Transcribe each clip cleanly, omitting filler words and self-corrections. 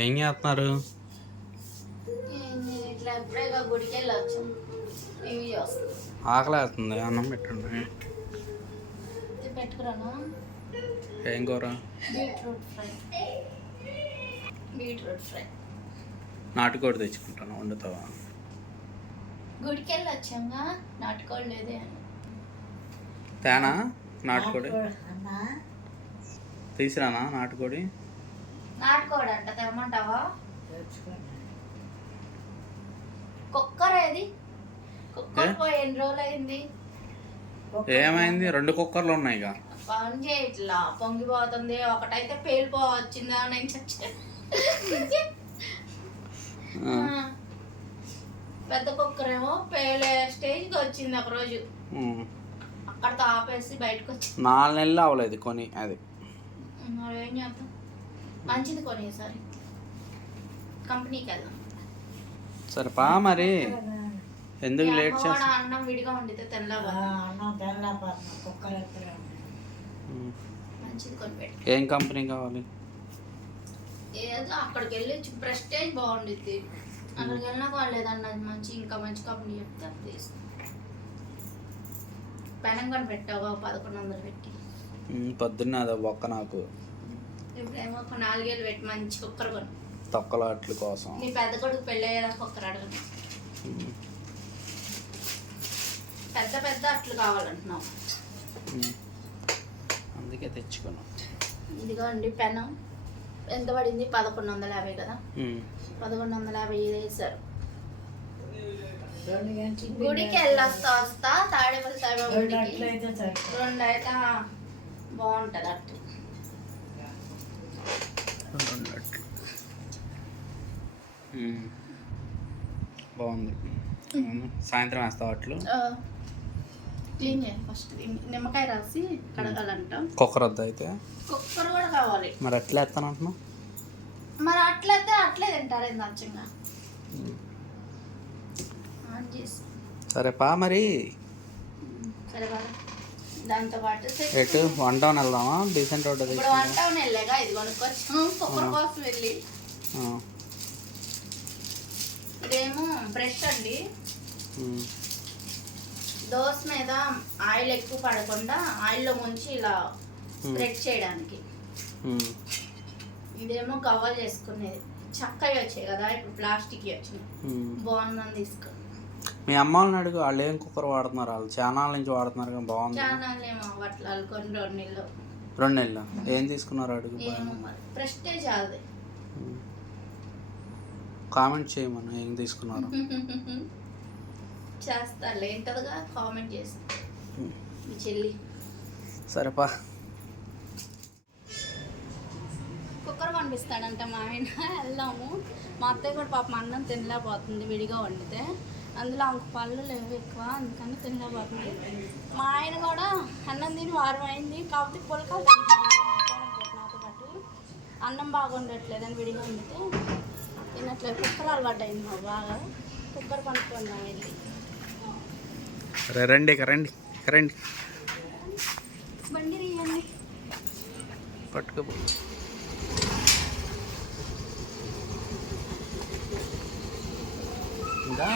ఏం చేస్తున్నారు? ఇట్లా ఎప్పుడే గుడికి వెళ్ళొచ్చు. టీవీ చూస్తాం. ఆకలి వేస్తుంది, అన్నం పెట్టండి. పెట్టుకురాను. ఏం కూర? Beetroot fry. నాటుకోడి తెచ్చుకుంటాను, వండుతావా? గుడికి వెళ్ళొచ్చాగా, నాటుకోడి లేదే అని. తేనా నాటుకోడి తీసిరానా? నాటుకోడి అంట తెమ్మంటావా? కుక్కర్ ఏది? కుక్కర్ పోయి ఎన్ని రోజులు అయింది? ఏమైంది? 2 కుక్కర్లు ఉన్నాయిగా. పని చేయట్లా, పొంగిపోతుంది. ఒకటైతే పేలిపోవచ్చిందా నేను చచ్చా. పెద్ద కుక్కర్ ఏమో పేలే స్టేజ్కి వచ్చింది. ఒకరోజు అక్కడితో ఆపేసి బయటకు వచ్చింది. 4 నెలలు అవ్వలేదు కొని. అది ఏం చేద్దాం, మంచిది కొని. ఈసారి కంపెనీకి వెళ్దాం. సరేపా మరి. ఎందుకు లేట్ చేస్తా? అన్నం విడిగా వండితే మంచిది కొని పెట్టి. ఏం కంపెనీ కావాలి? ఏదో అక్కడికి వెళ్ళి ప్రెస్టేజ్ బాగుండిద్ది. అక్కడికి వెళ్ళినాక వాళ్ళు ఏదన్నా ఇంకా మంచి కంపెనీ చెప్తే అది తీస్తాం. పెనం కొని పెట్టావు 1100 పెట్టి. పొద్దున్న అది ఒక్క నాకు. ఇప్పుడేమో ఒక 4 ఏళ్ళు పెట్టి మంచి కుక్కర్ కొని. తొక్కలాట్ల కోసం. నీ పెద్ద కొడుకు పెళ్ళి అయ్యేదాకా కుక్కర్ అడగను. పెద్ద అట్లు కావాలంటున్నావు, అందుకే తెచ్చుకున్నాం. ఇదిగోండి పెనం. ఎంత పడింది? 1150 కదా. 1150 వేసారు. గుడికి వెళ్ళొస్తా తాడేపల్లి సాయిబాబా గుడికి. 2 అయితే బాగుంటుంది అట్టు. 2 అట్లు బాగుంది. సాయంత్రం వేస్తావు అట్లు? క్లీన్ చేయాలి ఫస్ట్. నిమ్మకాయ రాసి కడగాలంట. కుక్కర్ వద్ద అయితే? కుక్కర్ కూడా కావాలి. మరి ఎట్లా వేస్తాను అంటున్నావు? మరి అట్లయితే అట్లే తింటారు నచ్చంగా. సరేపా మరి. సరే బాగా. దాంతో పాటు ఎటు 1 టౌన్ వెళ్దామా? Decent road. ఇప్పుడు 1 టౌన్ వెళ్ళాగా ఇది కొనుక్కొచ్చాము కుక్కర్ కోసం వెళ్ళి. ఇదేమో బ్రష్ అండి. దోశ మీద ఆయిల్ ఎక్కువ పడకుండా ఆయిల్లో ముంచి ఇలా స్ప్రెడ్ చేయడానికి. ఇదేమో కవర్ చేసుకునేది. చక్కగా వచ్చాయి కదా, ఇప్పుడు ప్లాస్టిక్ వచ్చినాయి. బాగుందని తీసుకో. మీ అమ్మ వాళ్ళని అడుగు, వాళ్ళు ఏం కుక్కర్ వాడుతున్నారు? వాళ్ళు చానాల నుంచి వాడుతున్నారు కదా. బాగుంది. చానాలు ఏమో అట్లా కొన్ని 2 నెలలు. 2 నెలలు ఏం తీసుకున్నారు అడుగు. ఏమో మరి ప్రెస్టేజ్ అది. కామెంట్ చేయమను ఏం తీసుకున్నారు. చేస్తాలే, ఏంటదిగా కామెంట్ చేసి మీ చెల్లి. సరేపా. కుక్కర్ పంపిస్తాడంట మా ఆయన. వెళ్దాము. మా అత్తయ్య కూడా పాపం అన్నం తినలేకపోతుంది విడిగా వండితే. అందులో ఆమెకు పళ్ళు లేవు ఎక్కువ, అందుకని తినలేకపోతుంది. మా ఆయన కూడా అన్నం తిని వారం అయింది, కాకపోతే పులకాలు నాతో పాటు. అన్నం బాగా ఉండట్లేదని విడిగా వండితే తినట్లేదు. కుక్కర్ అలవాటు అయింది మాకు బాగా. కుక్కర్ పంపుకున్నాం వెళ్ళి. రండి బండి తీయండి. పట్టుకోబో. ఇంకా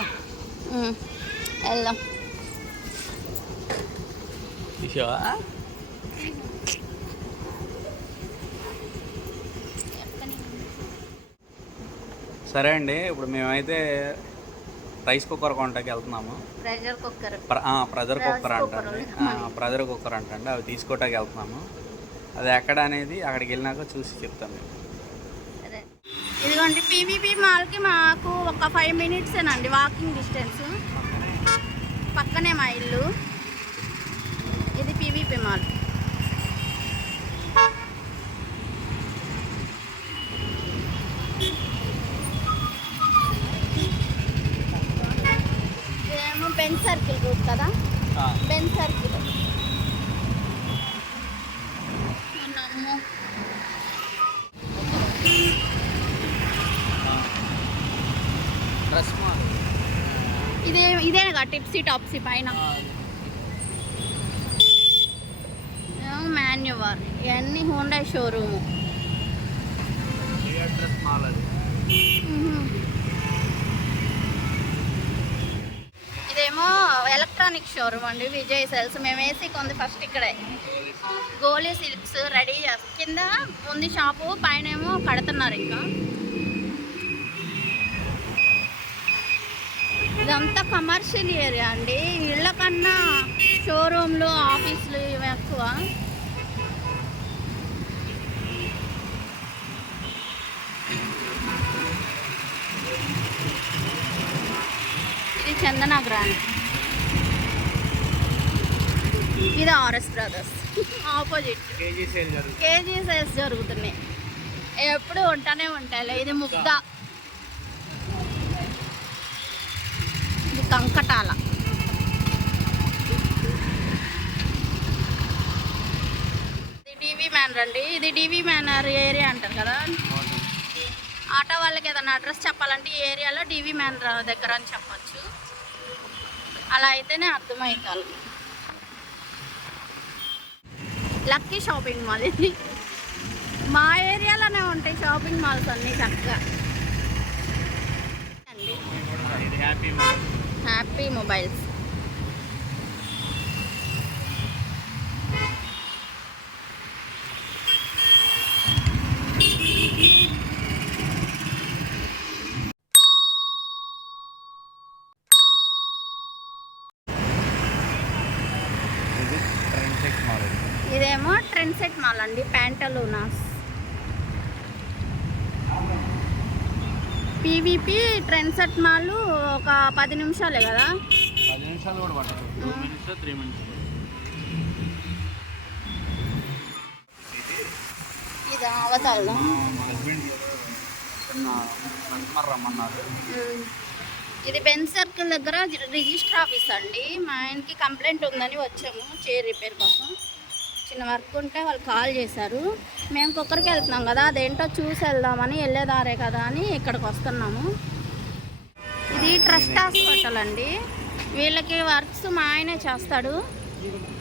వెళ్దాం. సరే అండి, ఇప్పుడు మేమైతే రైస్ కుక్కర్ కొంటకి వెళ్తున్నాము. ప్రెషర్ కుక్కర్ ప్రెజర్ కుక్కర్ అంటండి. అవి తీసుకోవటానికి వెళ్తున్నాము. అది ఎక్కడ అనేది అక్కడికి వెళ్ళినాక చూసి చెప్తాను మేము. సరే, ఇదిగోండి పీవీపీ మాల్కి మాకు ఒక 5 మినిట్సేనండి వాకింగ్ డిస్టెన్స్. పక్కనే మా ఇల్లు. ఇది పీవీపీ మాల్. ఇదేమో బెంజ్ సర్కిల్ రూట్ కదా. Benz circle. ఇదేనా టిప్సీ టాప్సీ పైన మాన్యువర్. ఇవన్నీ హోండా షోరూము. అడ్రస్ మాల్ అది. ఇదేమో ఎలక్ట్రానిక్ షోరూమ్ అండి, విజయ్ సెల్స్. మేము వేసి కొంది ఫస్ట్ ఇక్కడే గోలీ సిల్క్స్ రెడీ చేస్తాం. కింద ఉంది షాపు, పైన ఏమో కడుతున్నారు. ఇంకా ఇదంతా కమర్షియల్ ఏరియా అండి. ఇళ్ళ కన్నా షోరూమ్లు, ఆఫీసులు ఇవి ఎక్కువ. ఇది చందన గ్రాండ్, ఇది RS brothers. Opposite KG sales జరుగుతున్నాయి, ఎప్పుడు ఉంటానే ఉంటాయి. ఇది ముగ్ధ, ఇది కంకటాల. ఇది డివి మ్యానర్ అండి. ఇది డివి మ్యానర్ ఏరియా అంటారు కదా. ఆటో వాళ్ళకి ఏదైనా అడ్రస్ చెప్పాలంటే ఈ ఏరియాలో డివి మ్యానర్ దగ్గర అని చెప్పచ్చు. అలా అయితేనే అర్థమవుతారు. లక్కీ షాపింగ్ మాల్ ఇది. మా ఏరియాలోనే ఉంటాయి షాపింగ్ మాల్స్ అన్నీ చక్కగా అండి. Happy mobiles. ఇదేమో ట్రెండ్ సెట్ మాల్ అండి, ప్యాంటలూనాస్. పీవీపీ ట్రెండ్ సెట్ మాల్ ఒక 10 నిమిషాలే కదా. 10 నిమిషాలు కూడా పడదు, 2 మినిట్స్ 3 మినిట్స్. ఇది అవతాల రమ్మన్నారు. ఇది బెన్ సర్కిల్ దగ్గర రిజిస్టర్ ఆఫీస్ అండి. మా ఆయనకి కంప్లైంట్ ఉందని వచ్చాము చైర్ రిపేర్ కోసం. చిన్న వర్క్ ఉంటే వాళ్ళు కాల్ చేశారు. మేము కుక్కరికి వెళ్తున్నాం కదా, అదేంటో చూసి వెళ్దామని, వెళ్ళేదారే కదా అని ఇక్కడికి వస్తున్నాము. ఇది ట్రస్ట్ హాస్పిటల్ అండి. వీళ్ళకి వర్క్స్ మా ఆయనే చేస్తాడు.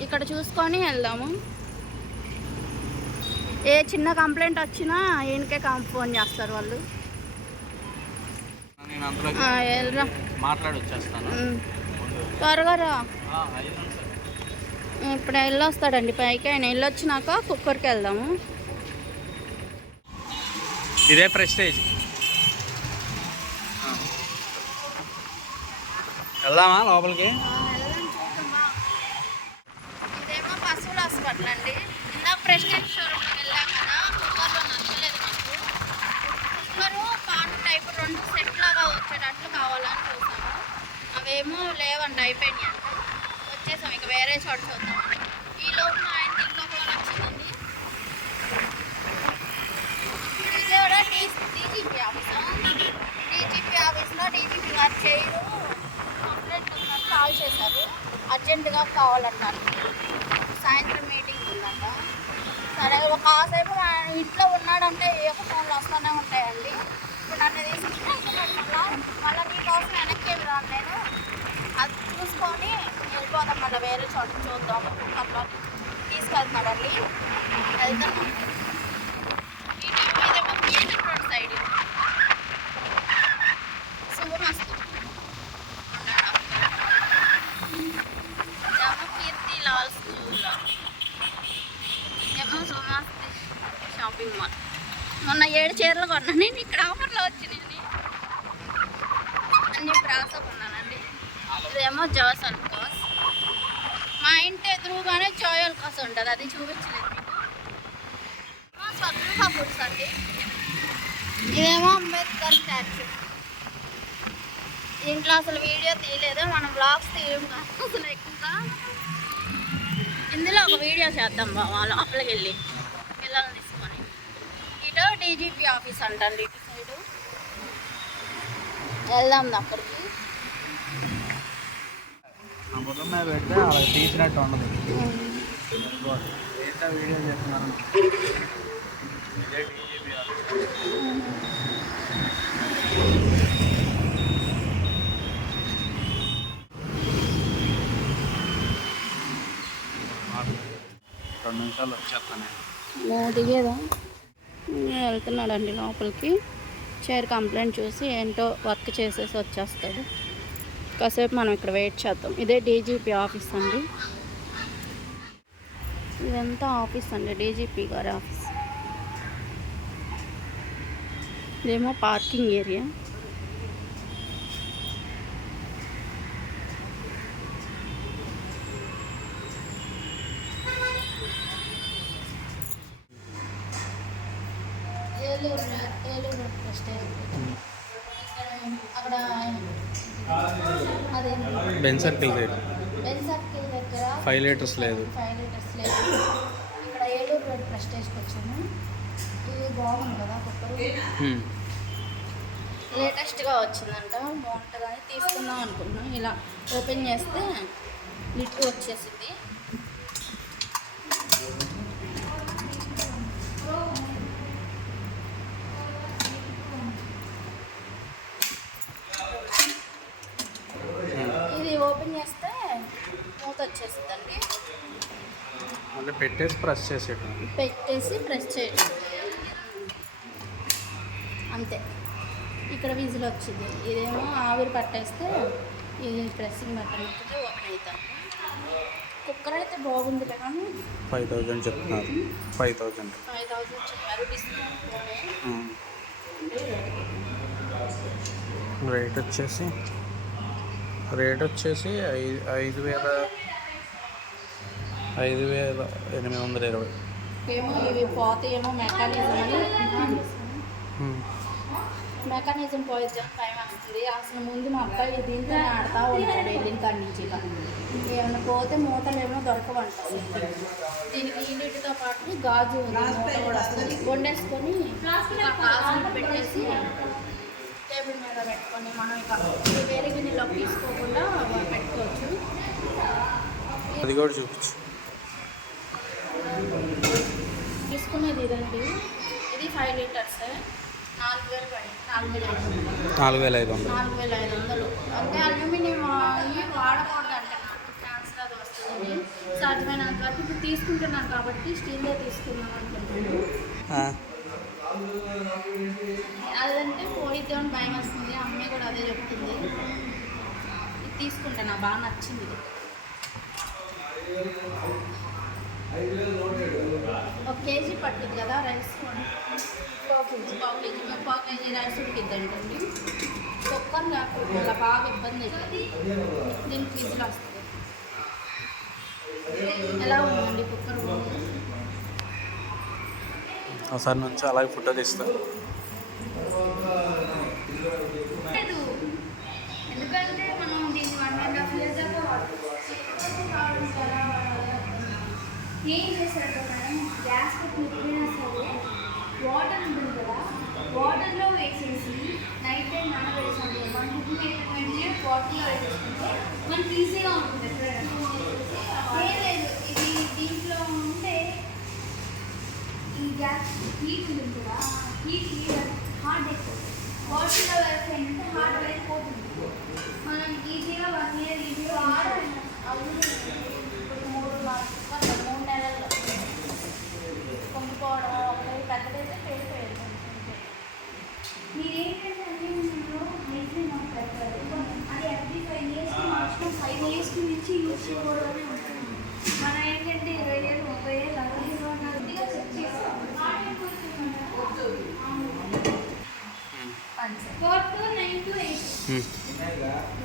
ఇక్కడ చూసుకొని వెళ్దాము. ఏ చిన్న కంప్లైంట్ వచ్చినా ఈయనకే ఫోన్ చేస్తారు వాళ్ళు. మాట్లాడి వచ్చేస్తాను. త్వరగా రా. ఇప్పుడు వెళ్ళొస్తాడండి పైకి. ఆయన వెళ్ళొచ్చినాక కుక్కర్కి వెళ్దాము. ఇదే ప్రెస్టేజ్. వెళ్దామా లోపలికి? ఇదేమో పశువుల హాస్పిటల్ అండి. ఇందాక ప్రెస్టేజ్ షోరూమ్కి వెళ్ళాం కదా, కుక్కర్లో నచ్చలేదు మాకు. కుక్కరు పాన్ టైప్ 2 సెట్ లాగా వచ్చేటట్లు కావాలని చూసాము. అవేమో లేవండి, అయిపోయినాయి అంట. వచ్చేసాం ఇక వేరే చోట చూద్దామని. ఈ లోపు మా ఆయనకి ఇంకొక నచ్చిందండి. Vijayawada DGP office. డీజీపీ ఆఫీస్లో డీజీపీ గారు చేయరు, కంప్లైంట్ ఉందని కాల్ చేశారు. అర్జెంటుగా కావాలన్నారు. సాయంత్రం మీటింగ్ ఉందంట. సరే ఒక కాసేపు ఇంట్లో ఉన్నాడంటే ఏ ఫోన్లు వస్తూనే ఉంటాయండి. ఇప్పుడు నన్ను తీసుకుంటున్నాడు. మళ్ళీ నీకోసం వెనక్కి రాను నేను. అది చూసుకొని వెళ్ళిపోదాం, మళ్ళీ వేరే చోట చూద్దాము అట్లా తీసుకెళ్తున్నాడండి. వెళ్తున్నాం. ఇదేమో బీచ్ రోడ్ సైడ్ శుభమస్తు. ఇదేమో కీర్తి లాల్ స్కూల్, ఏమో శుభమస్తు షాపింగ్ మాల్. మొన్న 7 చీరలు కొన్నాను నేను. ఇక్కడ ఆఫర్లో వచ్చినాయి అన్ని ప్రాస కొన్నానండి. ఇదేమో జాస్ అల్కాస్. మా ఇంటి ఎదురుగానే జాయ్ అల్కాస్ ఉంటుంది, అది చూపించలేదు మీకు. స్వగృహ ఫుడ్స్ అండి. ఇదేమో అంబేద్కర్ స్టాచ్యూ. ఇంట్లో అసలు వీడియో తీయలేదు, మనం బ్లాగ్స్ తీయడం కాదు అసలు ఎక్కువగా. ఇందులో ఒక వీడియో చేద్దాం బాబా లోపలికి వెళ్ళి పిల్లల్ని తీసుకొని. ఇటు డీజీపీ ఆఫీస్ అంటండి, ఇటు సైడు వెళ్దాం అక్కడికి. బుధం మీద పెడితే అలా తీసినట్టు ఉండదు. ఏంటో వీడియో చేస్తున్నాను. ఇదే డీజీపీ ఆఫీస్. 2 నిమిషాలు వచ్చేస్తాను. దిగేదా? వెళ్తున్నాడండి లోపలికి. చైర్ కంప్లైంట్ చూసి ఏంటో వర్క్ చేసేసి వచ్చేస్తాడు. కాసేపు మనం ఇక్కడ వెయిట్ చేద్దాం. ఇదే డీజీపీ ఆఫీస్ అండి. ఇదంతా ఆఫీస్ అండి, డీజీపీ గారి ఆఫీస్. ఇదేమో పార్కింగ్ ఏరియా. ఏలూరు స్టేషన్ అక్కడ అదే Ben circle rate Ben circle దగ్గర 5 లీటర్స్ లేదు. 5 లీటర్స్ లేదు. ఇక్కడ ఏలూరు రోడ్ ప్రెస్టేజ్కి వచ్చాము. ఇది బాగుంది కదా కుక్కరు, లేటెస్ట్గా వచ్చిందంట, బాగుంటుందని తీసుకుందాం అనుకున్నాం. ఇలా ఓపెన్ చేస్తే లిట్ వచ్చేసింది. ఇది ఓపెన్ చేస్తే మూత వచ్చేసిందండి. మళ్ళీ పెట్టేసి ప్రెస్ చేసేటం, పెట్టేసి ప్రెస్ చేయడం అంతే. ఇక్కడ విజిల్ వచ్చింది. ఇదేమో ఆవిరి పట్టేస్తే ఇది ప్రెస్సింగ్ బటన్ నొక్కితే ఓపెన్ అవుతాం. కుక్కర్ అయితే బాగుంది కానీ 5000 చెప్తున్నారు. 5000 చెప్పారు. డిస్కౌంట్ రేట్ వచ్చేసి 5820. ఏమో ఇవి పోతాయేమో మెకానిజం పోయిద్దాం టైం వస్తుంది. అసలు ముందు మా అబ్బాయి దీంతో ఆడుతూ ఉంటాడు వెళ్ళిన కాడి నుంచి. ఏమైనా పోతే మూతలు ఏమో దొరకవంట. దీనికి ఈనిటితో పాటు గాజు మూత కూడా వస్తుంది. వండేసుకొని గాజు పెట్టేసి టేబుల్ మీద పెట్టుకొని మనం ఇక వేరే గిన్నెలోకి తీసుకోకుండా పెట్టుకోవచ్చు. అది కూడా చూపించు. తీసుకునేది ఇదండి. ఇది 5 లీటర్స్ 4000 పడింది. 4500. అంటే అల్యూమినియం ఇవి వాడకూడదు అంటే నాకు క్యాన్సర్ అది వస్తుంది. సాధ్యమైనంత వరకు ఇప్పుడు తీసుకుంటున్నాను కాబట్టి స్టీల్దే తీసుకుందాం అనుకుంటున్నాను. అదంటే పోయిద్దే అని భయం వస్తుంది. అమ్మాయి కూడా అదే చెప్తుంది. ఇది తీసుకుంటాను, నాకు బాగా నచ్చింది. ఒక కేజీ పట్టుద్ది కదా రైస్. పావు కేజీ రైస్ ఉడికిద్దంటండి. కుక్కర్ లేకపోతే ఇలా బాగా ఇబ్బంది అవుతుంది. దీనికి విజిల్ వస్తుంది. ఎలా ఉందండి కుక్కర్? ఒకసారి నుంచి అలాగే ఫోటో తీస్తా. ఎందుకంటే మనం దీన్ని 1.5 years దాకా ఏం చేశారు మేడం, గ్యాస్ పెట్టినా సరే వాటర్ ఉంటుంది కదా, వాటర్లో వేసేసి నైట్ టైం నానబెట్టేసాము. మన కుకింగ్ అయిపోయిన వాటర్లో వేసేసుకుంటే మనకి ఈజీగా ఉంటుంది. లేదు ఇది దీంట్లో ఉంటే ఈ గ్యాస్ హీట్ ఉంది కదా, హీట్ హార్డ్ అయిపోతుంది. వాటర్లో వేసేయంటే హార్డ్ అయిపోతుంది. మనం ఈజీగా 1 year ఈజీగా అవును. ఇప్పుడు 3 నెలల్లో కొనుక్కోవడం ఒకటి పెద్దదైతే పేరుపోయేది. మీరేంటంటే అన్నీ నేను హైట్లీ నాకు పెడతారు. అది ఎవ్రీ 5 years 5 years నుంచి యూజ్ చేయకూడదనే ఉంటుంది. మనం ఏంటంటే 20 ఏళ్ళు 30 ఏళ్ళు 40 ఏళ్ళు అన్నట్టుగా చెక్ చేస్తాం. 42928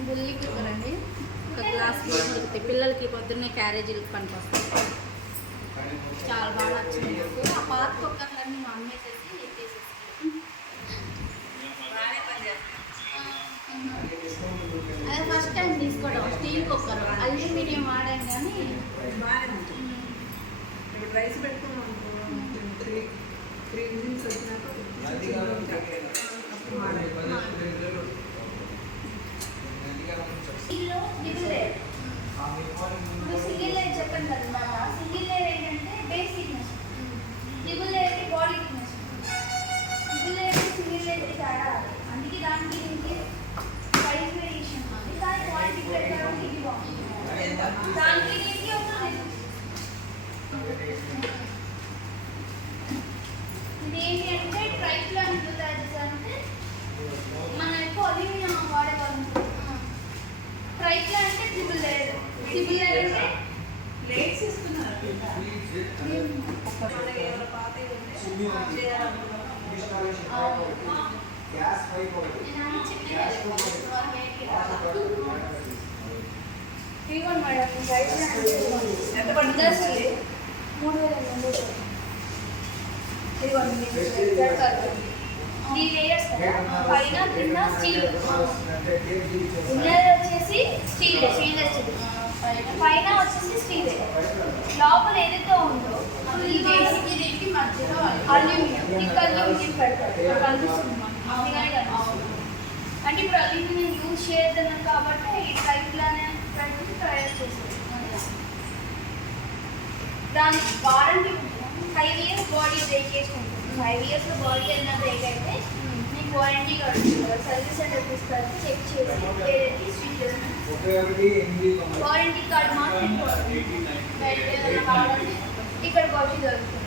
బుల్లి కుక్కర్ అండి. ఒక గ్లాస్ దొరుకుతాయి పిల్లలకి, పొద్దున్నే క్యారేజీలకు పనికొస్తాయి. చాలా బాగా నచ్చింది నాకు. ఆ పాత కుక్కర్లన్నీ మా అమ్మేసేసి తీసేసి అదే ఫస్ట్ టైం తీసుకోవడం. స్టీల్ కుక్కర్, అల్యూమినియం వాడాను కానీ ఇప్పుడు రైస్ పెట్టుకున్నాం 3 విజిల్స్ వచ్చినాక సింగిల్ లేయర్ చెప్పండి కదా మాట. సింగిల్ లేయర్ ఏంటంటే బేసిక్ మెషిన్, ట్రిపుల్ లేయర్కి బాడీ మెషిన్. ట్రిపుల్ లేయర్కి సింగిల్ లేయర్కి తేడా. అందుకే దానికి దీనికి ప్రైస్ వేరియేషన్ ఉంది. కానీ క్వాలిటీ ప్రకారం ఇది బాగుంది. దానికి దీనికి ఒక ఇది ఏంటి ఇంటీరియర్ ప్లేట్స్ ఇస్తున్నారు పాత ఇవ్వండి మేడం ఎంత పడుతుంది? 3,200. ఇదిగోండి ఈ లేయర్స్ పైన కింద స్టీల్ ఇన్నర్ వచ్చేసి స్టీల్ స్టెయిన్లెస్ స్టీల్ పైన వచ్చేసి స్టీల్ లోపల ఏదైతే ఉందో ఈ బేసిక్ దీనికి మధ్యలో అల్యూమినియం ఇంకా అల్యూమినియం పెడతారు కనిపిస్తుంది అంటే ఇప్పుడు అల్యూమినియం యూజ్ చేయొద్దన్నారు కాబట్టి ఈ టైప్లోనే పెట్టి తయారు చేసేది దానికి వారంటీ 5 years బాడీ బ్రేకేజ్ ఉంటుంది 5 years బాడీ ఏదైనా బ్రేక్ అయితే మీకు వారంటీ కార్డు సర్వీస్ సెంటర్ ఇస్తారు చెక్ చేసి స్విచ్ చేస్తాను వారంటీ కార్డు మాత్రం ఇక్కడ కాఫీ దొరుకుతుంది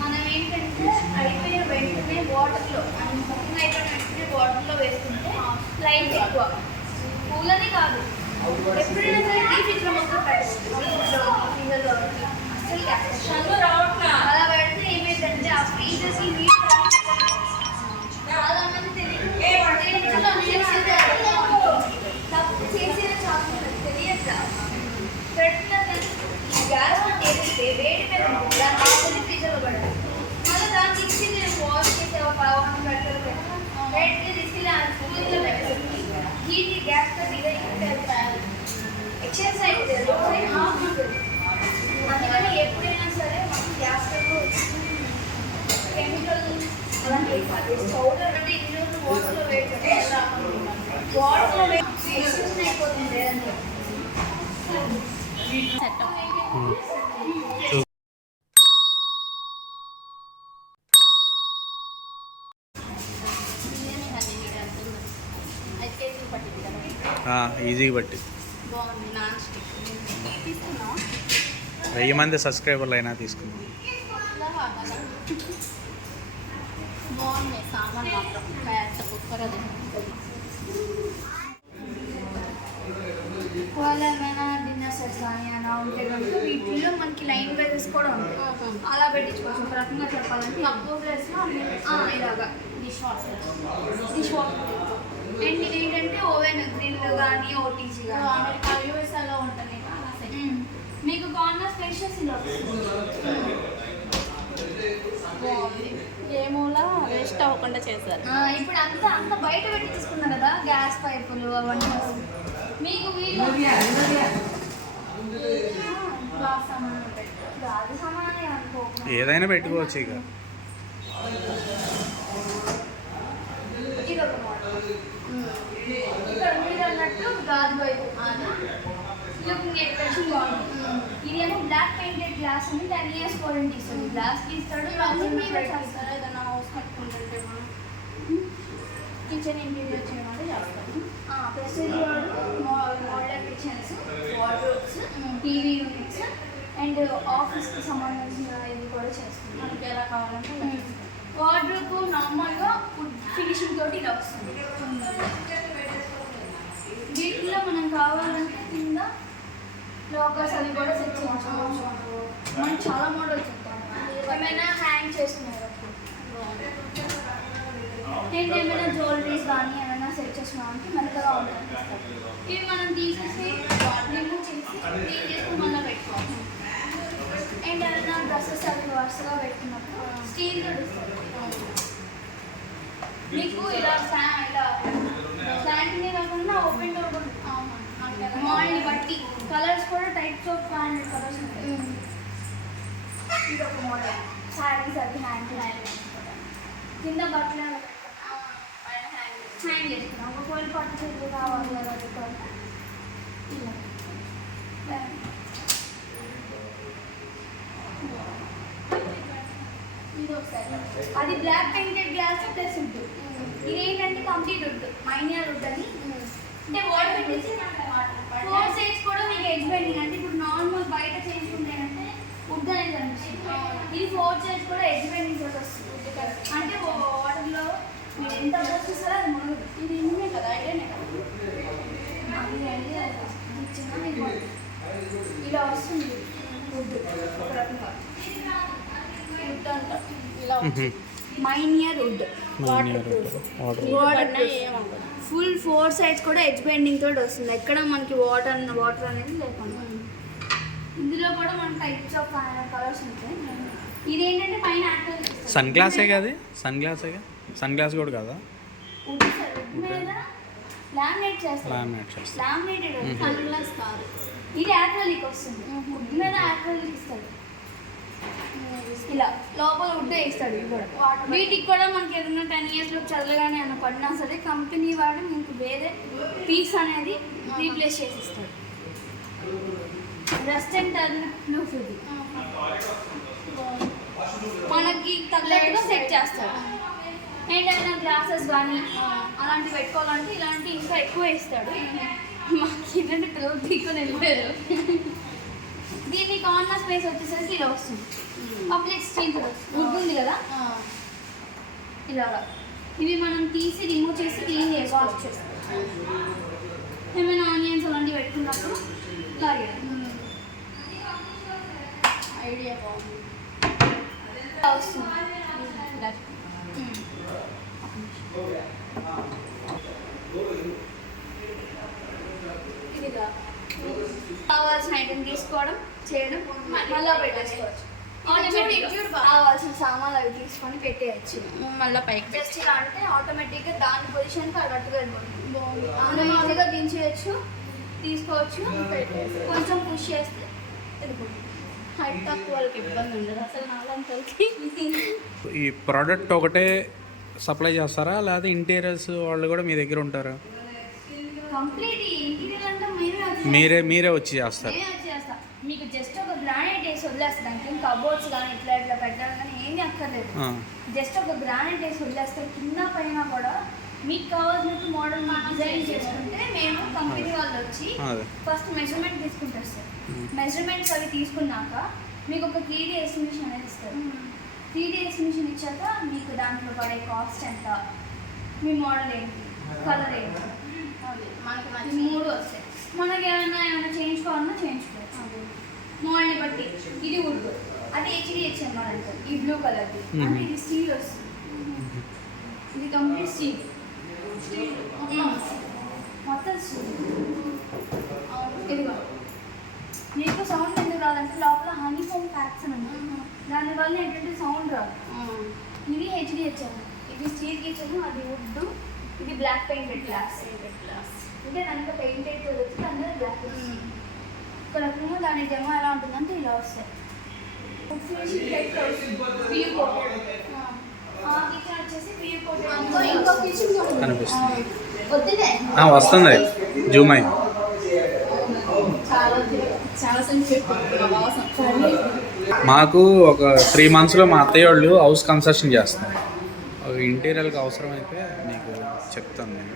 మనం ఏంటంటే అయిపోయిన వెంటనే వాటర్లో కుకింగ్ అయిపోయిన వెంటనే వాటర్లో వేసుకుంటే లైట్ ఎక్కువ పూలనే కాదు ఎప్పుడైనా సరే డీ ఫ్రిడ్జ్లో మొత్తం పెట్టచ్చు అసలు రావట్లా అలా పెడితే ఏమైందంటే ఆ ఫ్రీజర్స్ చాలా మంది తెలియదు తప్పు చేసేది చాలా తెలియట్లా పెట్టిన గ్యాస్ ఏదైతే వేడి మీద దాన్ని ఫ్రీజర్లో పడాలి మళ్ళీ దాన్ని తీసి నేను వాష్ చేసే ఒక పావును పెట్టాలి బయటకి తీసుకెళ్ళి ఆ స్కూల్లో పెట్టాలి హీట్ గ్యాస్ ఎక్స్చేంజ్ అయితే హాఫ్ ఉంటుంది అందుకని ఎప్పుడైనా సరే మనం గ్యాస్ కెమికల్ అలాంటి పౌడర్ అంటే ఇన్ని వాటర్లో వేస్తే వాటర్లో వేస్ట్ అయిపోతుంది లేదంటే ఈజీగా బట్టి బాగుంది నాన్ స్టిక్ తీసుకున్నాం 1000 మంది సబ్స్క్రైబర్లు అయినా తీసుకున్నాం బాగున్నాయి సామాన్ మాత్రం పెద్ద కుక్కర్ అది వాళ్ళు ఏమైనా డిన్నర్ సెట్స్ కానీ అలా ఉంటే కనుక వీటిల్లో మనకి లైన్ వైజెస్ కూడా ఉంటాయి అలా పెట్టించుకోవచ్చు ఒక రకంగా చెప్పాలంటే తక్కువ ప్లేస్లో ఇలాగా డిష్ వాషర్ అండ్ ఇది ఏంటంటే ఓవెన్ గ్రిల్ కానీ ఓటీజీ కానీ అమెరికా యూఎస్ఏలో ఉంటుంది మీకు కార్నర్ స్పేషియస్ ఇలా ఏమోలా వేస్ట్ అవ్వకుండా చేశారు ఇప్పుడు అంతా బయట పెట్టి తీసుకున్నారు కదా గ్యాస్ పైపులు అవన్నీ మీకు వీళ్ళు గ్లాస్ సామాన్ గాజు సామాన్ అనుకో ఏదైనా పెట్టుకోవచ్చు ఇక ఇది ఒక మోడల్ ఇక్కడ మీరు అన్నట్టు గాజు పైపు లుకింగ్ ఎక్స్ప్రెషన్ బాగుంది ఇది ఏమో బ్లాక్ పెయింటెడ్ గ్లాస్ అని 10 years వారంటీ ఇస్తుంది గ్లాస్ తీస్తాడు మీరే చేస్తారా ఏదైనా హౌస్ కట్టుకుంటుంటే మనం కిచెన్ ఇంటీరియర్ చేయమని చేస్తాము ప్లస్ ఇది model kitchens wardrobes TV units and ఆఫీస్కి సంబంధించిన ఇది కూడా చేస్తుంది మనకి ఎలా కావాలంటే వార్డ్రోబ్ నార్మల్గా వుడ్ ఫినిషింగ్ తోటి ఇలా వస్తుంది వీటిలో మనం కావాలంటే కింద లాకర్స్ అది కూడా సెట్ చేసుకోవచ్చు మనకి చాలా మోడల్స్ ఉంటాయి ఏమైనా హ్యాంగ్ చేసుకున్నారు నేను ఏమైనా జ్యువెలరీస్ కానీ ఏమైనా సెట్ చేసుకున్నామంటే మెల్లగా ఉంటుంది ఇవి మనం తీసేసి రిమూవ్ చేసి క్లీన్ చేసుకుని మళ్ళీ పెట్టుకోవాలి అండ్ ఏమైనా డ్రెస్సెస్ అవి వరుసగా పెట్టుకున్నప్పుడు స్టీల్ ఇస్తారు మీకు ఇలా ఫ్లాంట్ని కాకుండా ఓపెన్ డోర్ కూడా మాల్ని బట్టి కలర్స్ కూడా టైప్స్ ఆఫ్ 500 కలర్స్ ఉంటాయి ఇది ఒక మోడల్ శారీస్ అది హ్యాండ్ కింద బట్టలు హ్యాంగ్ చేసుకున్నాం ఒక కోల్ పట్టు చేతులు కావాలి కదా ఇది ఒకసారి అది బ్లాక్ పెయింటెడ్ గ్లాస్ ప్లస్ ఉంటుంది ఇది ఏంటంటే కంప్లీట్ వుడ్ మైనియర్ వుడ్ అని అంటే వాటర్ పెట్టేసి 4 సైడ్స్ కూడా మీకు ఎడ్జ్ బెండింగ్ అంటే ఇప్పుడు నార్మల్ బయట చేయించుకుంటేనంటే వుడ్ అనేది కనిపిస్తుంది ఇది 4 సైడ్స్ కూడా ఎడ్జ్ బెండింగ్ తోటి వస్తుంది అంటే వాటర్లో మీరు ఎంత పోస్తారో అది మునగదు ఇది ఇన్నే కదా ఐడియానే కదా అది ఐడియా చిన్న ఇలా వస్తుంది వుడ్ ఒక రకంగా వుడ్ అంట ఇలా మైనియర్ వుడ్ వాటర్ ఫుల్ 4 sides కూడా ఎడ్జ్ బెండింగ్ తోటి వస్తుంది. ఎక్కడ మనకి వాటర్ అనేది లేకుండా. ఇందులో కూడా మన టైప్స్ ఆఫ్ కలర్స్ ఉంటాయి. ఇదేంటంటే పైన సన్ గ్లాసే కదా, సన్ గ్లాసేగా, సన్ గ్లాస్ కూడా కదా, వుడ్ మీద లామినేట్ చేస్తారు. లామినేటెడ్ సన్ గ్లాస్ కాదు, ఇది యాక్రిలిక్ వస్తుంది. వుడ్ మీద యాక్రిలిక్ ఇస్తాడు. ఇలా లోపల వుడ్ ఇస్తాడు. ఇది కూడా వీటికి కూడా మనకి ఏదైనా 10 years లో చల్లగానే అన్న పడినా సరే కంపెనీ వాడు మీకు వేరే పీస్ అనేది రీప్లేస్ చేసి ఇస్తాడు. రస్ట్ అండ్ టర్న్ ప్రూఫ్ ఇది మనకి తగ్గట్టుగా సెట్ చేస్తాడు. ఏంటంటే గ్లాసెస్ కానీ అలాంటివి పెట్టుకోవాలంటే ఇలాంటి ఇంకా ఎక్కువ ఇస్తాడు. మాకు ఏంటంటే పిల్లలు తీసుకొని వెళ్ళిపోయారు. దీన్ని కార్నర్ స్పేస్ వచ్చేసరికి ఇలా వస్తుంది. పబ్లిక్ స్క్రీన్ ఉంటుంది కదా ఇలాగా. ఇవి మనం తీసి రిమూవ్ చేసి క్లీన్ చేసుకోవచ్చు. ఏమైనా ఆనియన్స్ అలాంటివి పెట్టుకున్నప్పుడు లాగే ఐడియా బాగుంది వస్తుంది. ఇదిగా కావాల్సిన ఐటమ్ తీసుకోవడం చేయడం మళ్ళీ పెట్టేసుకోవచ్చు. కావాల్సిన సామాన్లు అవి తీసుకొని పెట్టేయచ్చు. మళ్ళీ పైకి జస్ట్ ఇలా అంటే ఆటోమేటిక్గా దాని పొజిషన్కి అన్నట్టుగా వెళ్ళిపోతుంది. మామూలుగా దించేయచ్చు, తీసుకోవచ్చు. కొంచెం పుష్ చేస్తే వెళ్ళిపోతుంది. హైట్ తక్కువ వాళ్ళకి ఇబ్బంది ఉండదు అసలు. నాలంతకి ఈ ప్రోడక్ట్ ఒకటే సప్లై చేస్తారా, లేదా ఇంటీరియర్స్ వాళ్ళు కూడా మీ దగ్గర ఉంటారా? కంప్లీట్ ఇంటీరియర్ అంతా మీరే వచ్చి చేస్తారు? చేస్తా. మీకు జస్ట్ ఒక గ్రానైట్ వేసి వదిలేస్తాను. దానికి కబోర్డ్స్ కానీ ఇట్లా పెట్టాలి కానీ ఏమీ అక్కర్లేదు. జస్ట్ ఒక గ్రానైట్ వేసి వదిలేస్తాం. కింద పైన కూడా మీకు కావాల్సినట్టు మోడల్ డిజైన్ చేసుకుంటే మేము కంపెనీ వాళ్ళు వచ్చి ఫస్ట్ మెజర్మెంట్ తీసుకుంటారు సార్. మెజర్మెంట్స్ అవి తీసుకున్నాక మీకు ఒక 3D ఎస్టిమేషన్ అనేది ఇస్తారు. 3D ఎస్టిమేషన్ ఇచ్చాక మీకు దాంట్లో పడే కాస్ట్ ఎంత, మీ మోడల్ ఏంటి, కలర్ ఏంటి, మనకి 3 వస్తాయి. మనకి ఏమైనా చేయించుకోవాలన్నా చేయించుకోవచ్చు మోడల్ని బట్టి. ఇది వుడ్, అది HDH అన్నమాట అంటారు. ఈ బ్లూ కలర్ది అంటే ఇది స్టీల్ వస్తుంది. ఇది కంప్లీట్ స్టీల్ మొత్తం స్టీల్. ఇదిగో మీకు సౌండ్ ఎందుకు రాదంటే లోపల హనీ ఫోమ్ ప్యాక్స్ అని ఉన్నాయి. దానివల్ల ఏంటంటే సౌండ్ రాదు. ఇది HDH ఇది స్టీల్ కిచెన్, అది వుడ్, ఇది బ్లాక్ పెయింటెడ్ గ్లాస్. అంటే దాంట్లో పెయింటెడ్ వచ్చి అందరూ బ్లాక్ ఇక్కడ దాని డెమో ఎలా ఉంటుందంటే ఇలా వస్తాయి. వస్తుంది జూమ్ అయి. మాకు ఒక 3 monthsలో మా అత్తయ్య వాళ్ళు హౌస్ కన్స్ట్రక్షన్ చేస్తారు. ఇంటీరియర్కి అవసరం అయితే మీకు చెప్తాను నేను.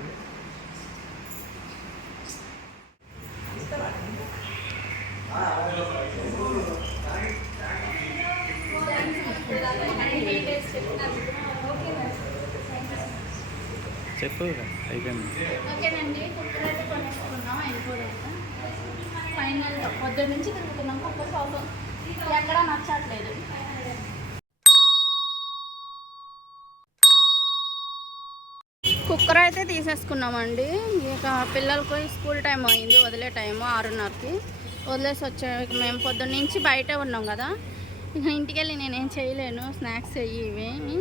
చెప్పు అయిపోయింది. ఓకేనండి, కుక్కర్ అయితే కొనేసుకున్నాం. అయిపోలేదు ఫైనల్గా. పొద్దున్న నుంచి తిరుగుతున్నాం కుక్కర్ కోసం, ఎక్కడా నచ్చట్లేదు. కుక్కర్ అయితే తీసేసుకున్నామండి. ఇక పిల్లలకు స్కూల్ టైం అయింది, వదిలే టైము 6:30కి వదిలేసి వచ్చాము. ఇక మేము పొద్దున్న నుంచి బయటే ఉన్నాం కదా, ఇక ఇంటికి వెళ్ళి నేనేం చేయలేను, స్నాక్స్ అయ్యి ఇవేమి.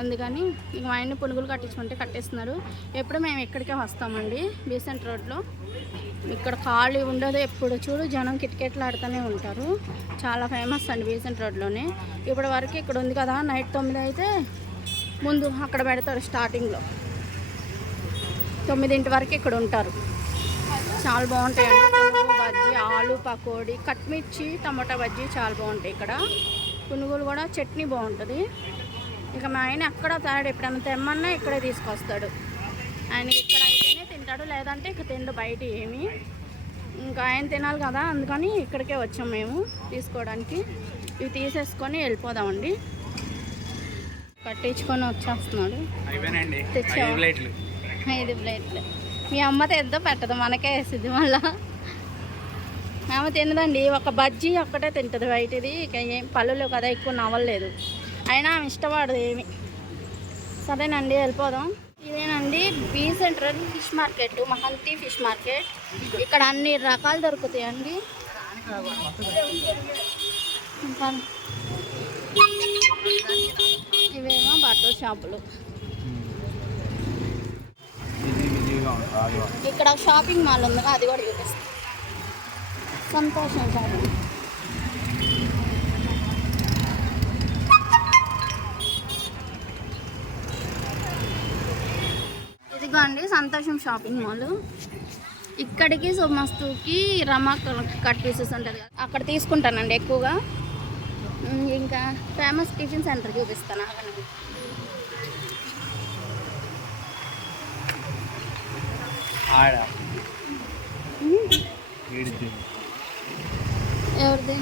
అందుకని ఇక మా ఆయన్ని పునుగులు కట్టించుకుంటే కట్టేస్తున్నారు. ఎప్పుడు మేము ఇక్కడికే వస్తామండి, బీసెంట్ రోడ్లో. ఇక్కడ ఖాళీ ఉండదు, ఎప్పుడు చూడు జనం కిటకిటలాడుతూనే ఉంటారు. చాలా ఫేమస్ అండి బీసెంట్ రోడ్లోనే. ఇప్పటి వరకు ఇక్కడ ఉంది కదా, నైట్ 9 అయితే ముందు అక్కడ పెడతారు. స్టార్టింగ్లో 9 వరకు ఇక్కడ ఉంటారు. చాలా బాగుంటాయండి పునుగు, బజ్జీ, ఆలు పకోడీ, కట్మిర్చి, టమాటా బజ్జీ చాలా బాగుంటాయి ఇక్కడ. పునుగులు కూడా, చట్నీ బాగుంటుంది. ఇక మా ఆయన అక్కడ తాడు, ఎప్పుడైనా తెమ్మన్నా ఇక్కడే తీసుకొస్తాడు. ఆయనకి ఇక్కడ అయితేనే తింటాడు, లేదంటే ఇక తిండు బయట ఏమి. ఇంకా ఆయన తినాలి కదా, అందుకని ఇక్కడికే వచ్చాం మేము తీసుకోవడానికి. ఇవి తీసేసుకొని వెళ్ళిపోదామండి. కట్టించుకొని వచ్చేస్తున్నాడు. తెచ్చా 5 ప్లేట్లు. మీ అమ్మ తెద్దో పెట్టదు, మనకే వేసిద్ది మళ్ళా. ఆమె తినదండి, ఒక బజ్జీ ఒక్కటే తింటుంది బయటది. ఇక ఏం పళ్ళులో కదా ఎక్కువ నవ్వలేదు, అయినా ఆమె ఇష్టపడదు ఏమి. సరేనండి వెళ్ళిపోదాం. ఇదేనండి B central fish market, Mahanti fish market. ఇక్కడ అన్ని రకాలు దొరుకుతాయండి. ఇంకా ఇవేమో బట్టల షాపులు. ఇక్కడ షాపింగ్ మాల్ ఉంది, అది కూడా చూపిస్తాం. సంతోషం షాపింగ్. ఇదిగో అండి సంతోషం షాపింగ్ మాల్. ఇక్కడికి సుమస్తుకి రమా కట్ పీసెస్ ఉంటుంది కదా, అక్కడ తీసుకుంటానండి ఎక్కువగా. ఇంకా ఫేమస్ టిఫిన్ సెంటర్ చూపిస్తాను. అక్కడ ఎవరిది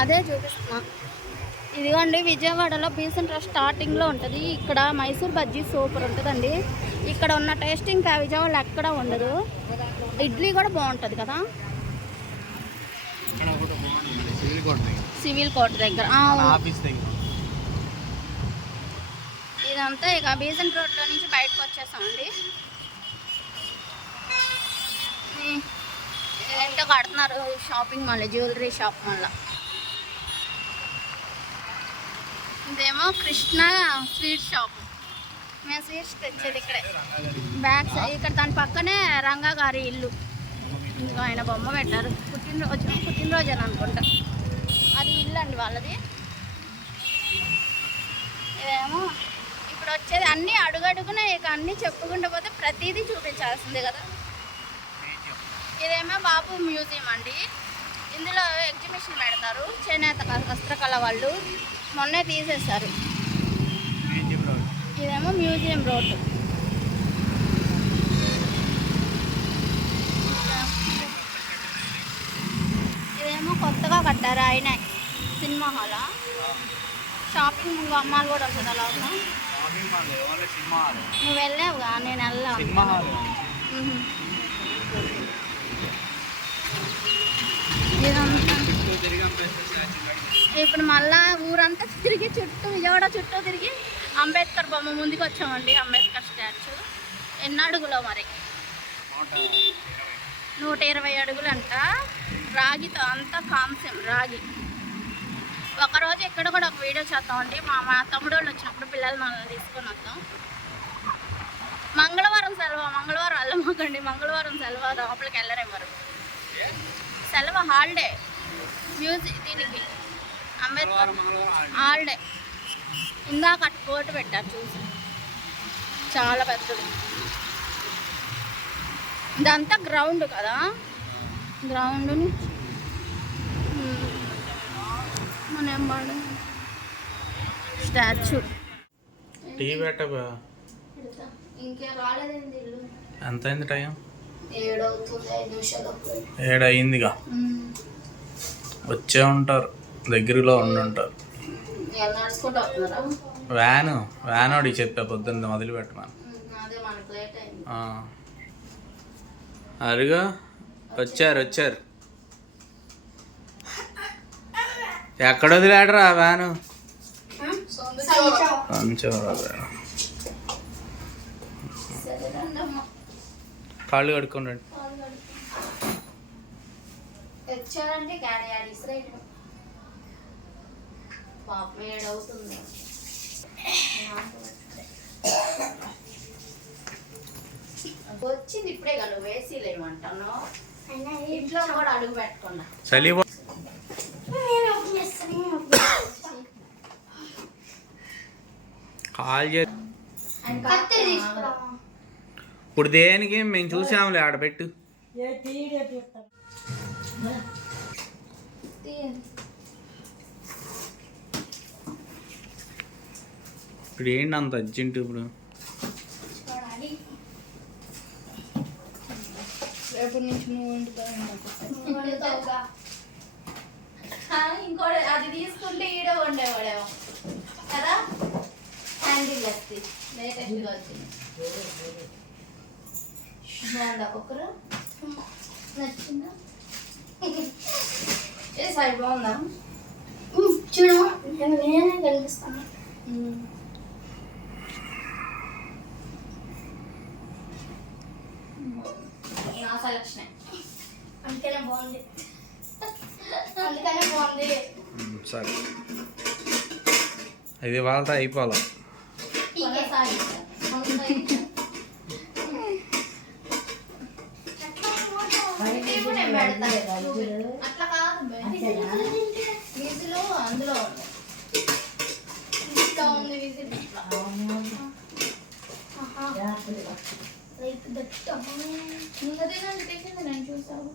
అదే చూపిస్తున్నా. ఇదిగోండి విజయవాడలో బీ సెంటర్ స్టార్టింగ్లో ఉంటుంది. ఇక్కడ మైసూర్ బజ్జీ సూపర్ ఉంటుందండి. ఇక్కడ ఉన్న టేస్ట్ ఇంకా విజయవాడలో ఎక్కడ ఉండదు. ఇడ్లీ కూడా బాగుంటుంది కదా సివిల్ కోర్ట్ దగ్గర. ఇదంతా ఇక బీ సెంటర్ రోడ్లో నుంచి బయటకు వచ్చేసామండి. ఏంటో కడుతున్నారు షాపింగ్ మాల్, జ్యువెలరీ షాప్ మళ్ళీ. ఇదేమో కృష్ణ స్వీట్ షాప్. మేము స్వీట్స్ తెచ్చేది ఇక్కడే బ్యాక్ సైడ్. ఇక్కడ దాని పక్కనే రంగా గారి ఇల్లు. ఇంకా ఆయన బొమ్మ పెట్టారు. పుట్టినరోజు అని అనుకుంటా. అది ఇల్లు అండి వాళ్ళది. ఇదేమో ఇప్పుడు వచ్చేది అన్నీ అడుగడుగునే. ఇక అన్నీ చెప్పుకుంటూ పోతే ప్రతిదీ చూపించాల్సిందే కదా. ఇదేమో బాబు మ్యూజియం అండి. ఇందులో ఎగ్జిబిషన్ పెడతారు చేనేత వస్త్రకళ వాళ్ళు. మొన్నే తీసేశారు. ఇదేమో మ్యూజియం రోడ్. ఇదేమో కొత్తగా కట్టారు ఆయన సినిమా హాల్. షాపింగ్ మాల్ కూడా ఉంటుంది అలా. నువ్వు వెళ్ళావుగా, నేను వెళ్ళా. ఇప్పుడు మళ్ళా ఊరంతా తిరిగి విజయవాడ చుట్టూ తిరిగి అంబేద్కర్ బొమ్మ ముందుకు వచ్చామండి. అంబేద్కర్ స్టాచ్యూ ఎన్ని అడుగులో మరి 120 అడుగులు అంట. రాగితో అంతా కాంస్యం రాగి. ఒకరోజు ఇక్కడ కూడా ఒక వీడియో చేద్దామండి. మా తమ్ముడు వాళ్ళు వచ్చినప్పుడు పిల్లలు మనల్ని తీసుకొని వద్దాం. మంగళవారం సెలవు, మంగళవారం వెళ్ళమాకండి. మంగళవారం సెలవు, లోపలికి వెళ్ళరేమరు. సెలవు హాలిడే మ్యూజిక్ దీనికి అంబేద్కర్ హాలిడే. ఇందాక అటు కోర్టు పెట్టారు చూసి, చాలా పెద్దది. ఇదంతా గ్రౌండ్ కదా, గ్రౌండ్ని మన స్టాచ్యూ. టీ పెట్టబా. ఇంకే రాలేదండి ఇల్లు. ఎంత అయింది టైం? 7 అవుతుంది, 5 నిమిషాలు. 7 అయిందిగా. వచ్చే ఉంటారు, దగ్గరలో ఉండుంటారు. వ్యాన్ వాడి చెప్పా పొద్దున్న మొదలు పెట్టమని. అరుగా వచ్చారు. ఎక్కడ వదిలాడరా వ్యాను? కాళ్ళు కడుక్కోండి. వచ్చారంటే గాడి పాపం 7 అవుతుంది. వచ్చింది ఇప్పుడే కదా వేసి లేమంటాను. ఇంట్లో కూడా అడుగు పెట్టకుండా చలి. కాల్ చే. ఇప్పుడు దేనికి మేము చూసాములే, ఆడబెట్టు. ఇప్పుడు ఏంటి అంత అర్జెంట్? ఇప్పుడు రేపటి నుంచి ఇంకోటి అది తీసుకుంటే ఈడ వండేవాడేమో కదా. హ్యాండిల్ వస్తుంది, లేటెస్ట్గా వచ్చింది. బాగుందా కుక్కరు? నచ్చిందా? సాయి బాగుందా? చూడు నేనే కనిపిస్తాను. నా సెలక్షనే అందుకనే బాగుంది. అందుకనే బాగుంది. సరే ఇది వాళ్ళతో అయిపోవాలి. సాయి నేను పెడతాను. అట్లా కాదు విజులు అందులో ఉంది. ఇంకా ఉంది విజిల్. రైతు దట్టు ఇంకా తినండి, టిఫిన్ నేను చూసాను.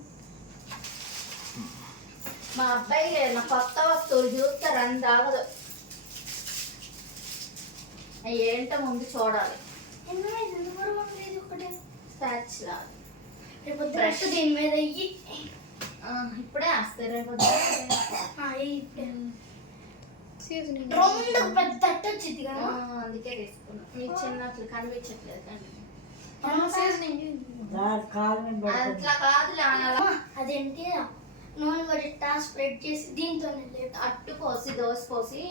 మా అబ్బాయి లేదు, నా కొత్త వస్తువులు చూస్తారు అని తాగదు. అవి ఏంటో ముందు చూడాలి. స్పాచ్ లాగా రేపు దీని మీద అయ్యి ఇప్పుడే వస్తాయి. రేపు రెండు పెద్ద తట్టు వచ్చింది కదా, అందుకే తీసుకున్నాం. మీకు చిన్నట్లు కనిపించట్లేదు కానీ అట్లా కాదులే అలా. అదేంటి నూనె కూడా స్ప్రెడ్ చేసి దీంతో అట్టు పోసి దోశ పోసి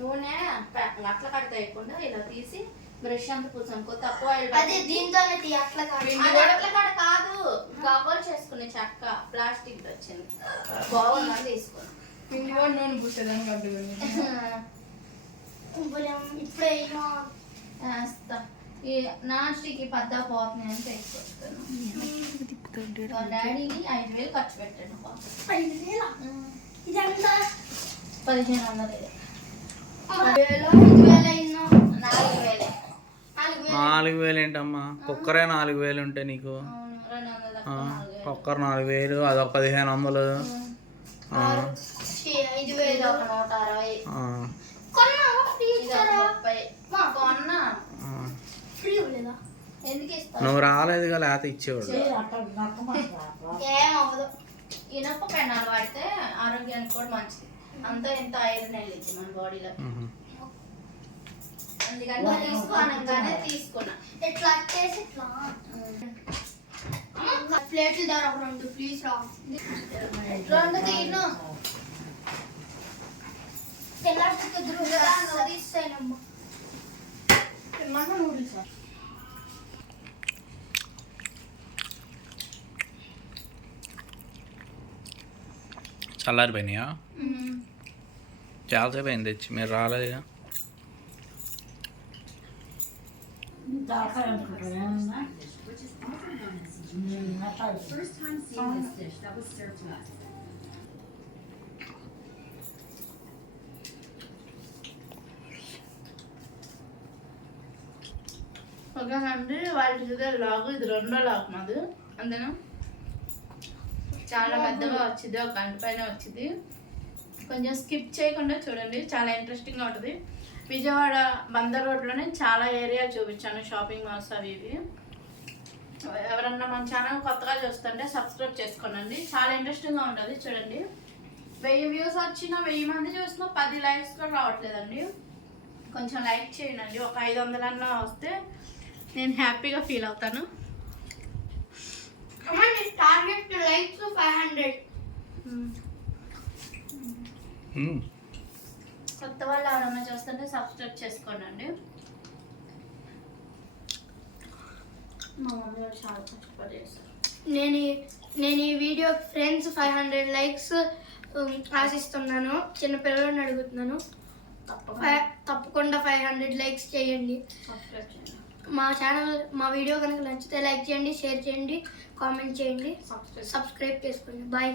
నూనె అట్లా కడత వేయకుండా ఇలా తీసి బ్రష్ అంత పూసానుకో తక్కువ అదే దీంతోనే అట్లా కాదు. అట్లా కాడ కాదు, కవర్ చేసుకునే చెక్క ప్లాస్టిక్ వచ్చింది బాగుందని తీసుకున్నాం. నూనె పూసేదానికి అడ్డు ఇప్పుడే వేస్తా. ఈ నాన్ స్టిక్ పద్ద పోతున్నాయి అని తెచ్చుకొస్తాను. డాడీని 5,000 ఖర్చు పెట్టాను. 5,000 ఇదంతా 1,500 4,000 ఏంటమ్మా? కుక్కరే 4,000 ఉంటే నీకు 200 కుక్కర్ 4,000, అదొక 1,500. 5,000 ఒక 160 కొన్నా. ఎందుకు ఇస్తా? నువ్వు రాలేదుగా, లేకపోతే ఇచ్చేవాడు. ఏమవ్వదు. ఇనప పెన్నాలు వాడితే ఆరోగ్యానికి కూడా మంచిది. అంతా ఇంత ఐరన్ వెళ్ళింది మన బాడీలో. అందుకని తీసుకోనగానే తీసుకున్నా. ఎట్లా చేసి ఇట్లా ప్లేట్లు ధర ఒక 2 ప్లీజ్ రా. 2 తీను తెల్లారికి తీస్తానమ్మా. నూడిల్స్ చల్లారిపోయినాయా? చాలాసేపు అయింది తెచ్చి, మీరు రాలేదుగా. ఓకేనండి, వాళ్ళ లాగు ఇది 2వ లాగు మాది. అంతేనా? చాలా పెద్దగా వచ్చింది, ఒక గంట పైన వచ్చింది. కొంచెం స్కిప్ చేయకుండా చూడండి, చాలా ఇంట్రెస్టింగ్గా ఉంటుంది. విజయవాడ బందర్ రోడ్లోనే చాలా ఏరియా చూపించాను, షాపింగ్ మాల్స్ అవి ఇవి. ఎవరన్నా మన ఛానల్ కొత్తగా చూస్తుంటే సబ్స్క్రైబ్ చేసుకోండి, చాలా ఇంట్రెస్టింగ్గా ఉంటుంది. చూడండి, 1000 వ్యూస్ వచ్చినా 1000 మంది చూసినా 10 లైక్స్ కూడా రావట్లేదండి. కొంచెం లైక్ చేయండి. ఒక 500 అన్నా వస్తే నేను హ్యాపీగా ఫీల్ అవుతాను. Target likes 500. కొత్త వాళ్ళు ఎవరైనా చూస్తుంటే సబ్స్క్రైబ్ చేసుకోండి. మా మమ్మీ వాళ్ళు చాలా కష్టపడి చేస్తారు. నేను ఈ వీడియో ఫ్రెండ్స్ 500 లైక్స్ ఆశిస్తున్నాను. చిన్నపిల్లలని అడుగుతున్నాను, తప్పకుండా 500 లైక్స్ చేయండి. సబ్స్క్రైబ్ చేయండి. మా వీడియో కనుక నచ్చితే లైక్ చేయండి, షేర్ చేయండి, కామెంట్ చేయండి, సబ్స్క్రైబ్ చేసుకోండి. బాయ్.